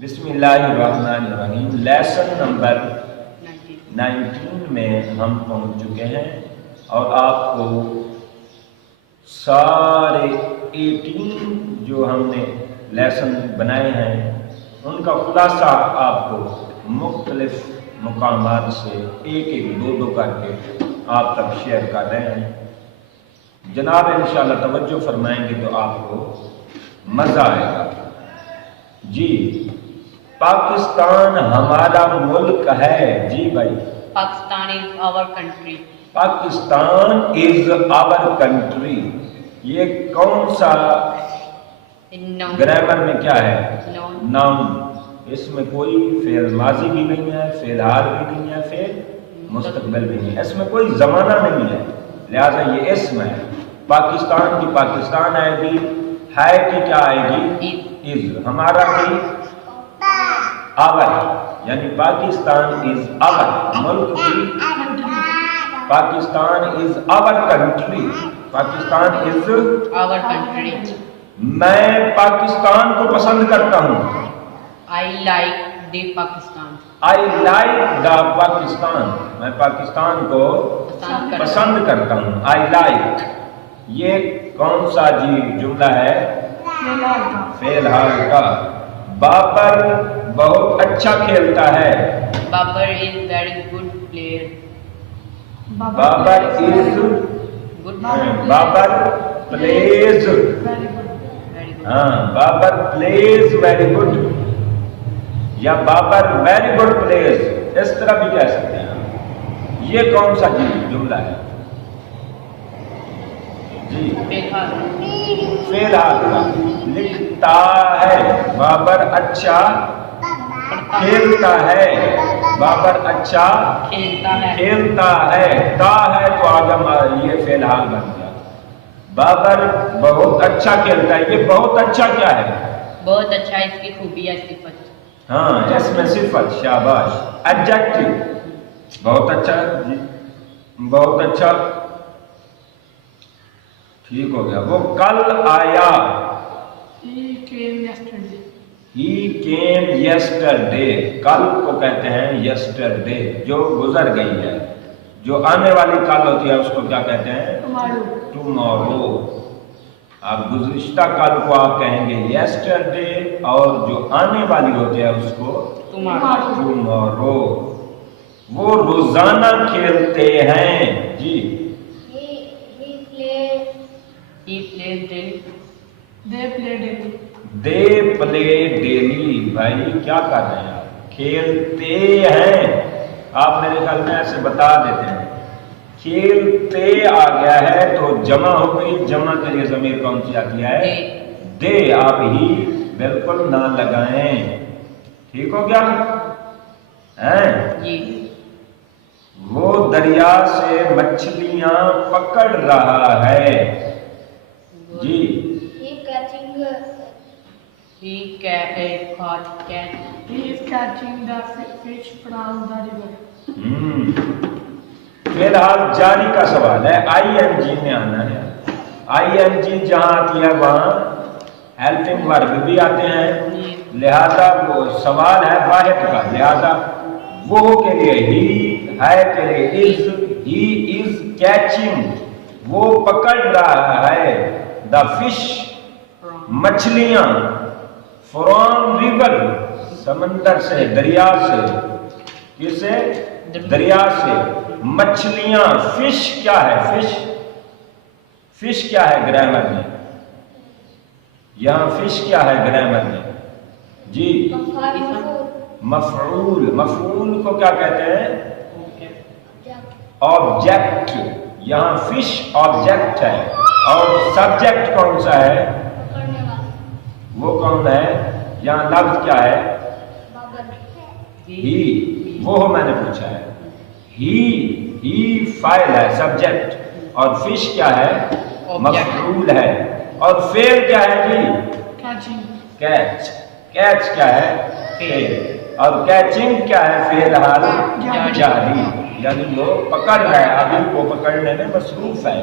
بسم اللہ الرحمن الرحیم۔ لیسن نمبر 19 میں ہم پہنچ چکے ہیں اور آپ کو سارے 18 جو ہم نے لیسن بنائے ہیں ان کا خلاصہ آپ کو مختلف مقامات سے ایک دو کر کے آپ تک شیئر کر رہے ہیں۔ جناب انشاءاللہ توجہ فرمائیں گے تو آپ کو مزہ آئے گا۔ جی، پاکستان ہمارا ملک ہے۔ جی بھائی، Pakistan is our country. Pakistan is our country. یہ کون سا No. گرامر میں کیا ہے؟ No. ناؤن۔ اس میں کوئی فعل ماضی بھی نہیں ہے، فعل حال بھی نہیں ہے، فعل مستقبل بھی نہیں ہے، اس میں کوئی زمانہ نہیں ہے، لہذا یہ اسم ہے۔ پاکستان کی پاکستان آئے گی، ہے کی کیا آئے گی؟ از۔ ہمارا کی آور، یعنی پاکستان از آور، ملک کی Pakistan is our country, Pakistan is Our country. میں پاکستان کو پسند کرتا ہوں۔ I like the Pakistan. I like the Pakistan, میں پاکستان کو پسند کرتا ہوں۔ آئی لائک، یہ کون سا جی جملہ ہے؟ فعل حال کا۔ بابر بہت اچھا کھیلتا ہے۔ Babar is very good player. Babar is Good. Babar please, Very good. ہاں بابر پلیز ویری گڈ، یا بابر ویری گڈ پلیز، اس طرح بھی کہہ سکتے ہیں۔ یہ کون سا جی جملہ ہے؟ جی فعل حال کا۔ لکھتا ہے، بابر اچھا کھیلتا ہے، بابر اچھا کھیلتا ہے. کھیلتا ہے، تا ہے تو آگے یہ فعل حال بن گیا۔ بابر بہت اچھا کھیلتا ہے، یہ بہت اچھا کیا ہے؟ بہت اچھا اس کی خوبی ہے صفت. ہاں، اس میں صفت، شاباش، ایڈجیکٹو۔ بہت اچھا، جی بہت اچھا، ٹھیک ہو گیا۔ وہ کل آیا، He came yesterday، کل کو کہتے ہیں yesterday، جو گزر گئی ہے۔ جو آنے والی کل ہوتی ہے اس کو کیا کہتے ہیں؟ tomorrow۔ اب گزشتہ کل کو آپ کہیں گے yesterday، اور جو آنے والی ہوتی ہے اس کو tomorrow۔ وہ روزانہ کھیلتے ہیں۔ جی He plays daily. They play daily, بھائی کیا کر رہے ہیں آپ؟ کھیلتے ہیں۔ آپ میرے خیال میں ایسے بتا دیتے ہیں، کھیلتے آ گیا ہے تو جمع ہو گئی، جمع کے لیے ضمیر کون سی آتی ہے؟ دے۔ آپ ہی بالکل نہ لگائیں، ٹھیک ہو گیا؟ ہیں؟ جی وہ دریا سے مچھلیاں پکڑ رہا ہے۔ جی He caught cat. He is catching the fish from the river. فی الحال جاری کا سوال ہے، آئی این جی میں آنا ہے۔ آئی این جی جہاں آتی ہے وہاں ہیلپنگ ورب بھی آتے ہیں، لہذا وہ سوال ہے واحد کا، لہذا وہ کے لیے ہی، ہے کے لیے از، ہی از کیچنگ، وہ پکڑ رہا ہے، دا فش مچھلیاں، فرام ریور سمندر سے، دریا سے، کسے؟ دریا سے، مچھلیاں، فش کیا ہے؟ فش، فش کیا ہے گرامر میں؟ یہاں فش کیا ہے گرامر میں؟ جی مفعول، مفعول کو کیا کہتے ہیں؟ آبجیکٹ۔ یہاں فش آبجیکٹ ہے، اور سبجیکٹ کون سا ہے؟ وہ کون ہے؟ یہاں لفظ کیا ہے؟ ہی، وہ میں نے پوچھا ہے۔ ہی فاعل ہے، سبجیکٹ، اور فش کیا ہے؟ مفعول ہے، اور فعل کیا ہے جی؟ کیچ۔ کیچ کیا ہے؟ فعل، اور کیچنگ کیا ہے؟ فعل حال جاری، یعنی وہ پکڑ رہا ہے، ابھی کو پکڑنے میں مصروف ہے۔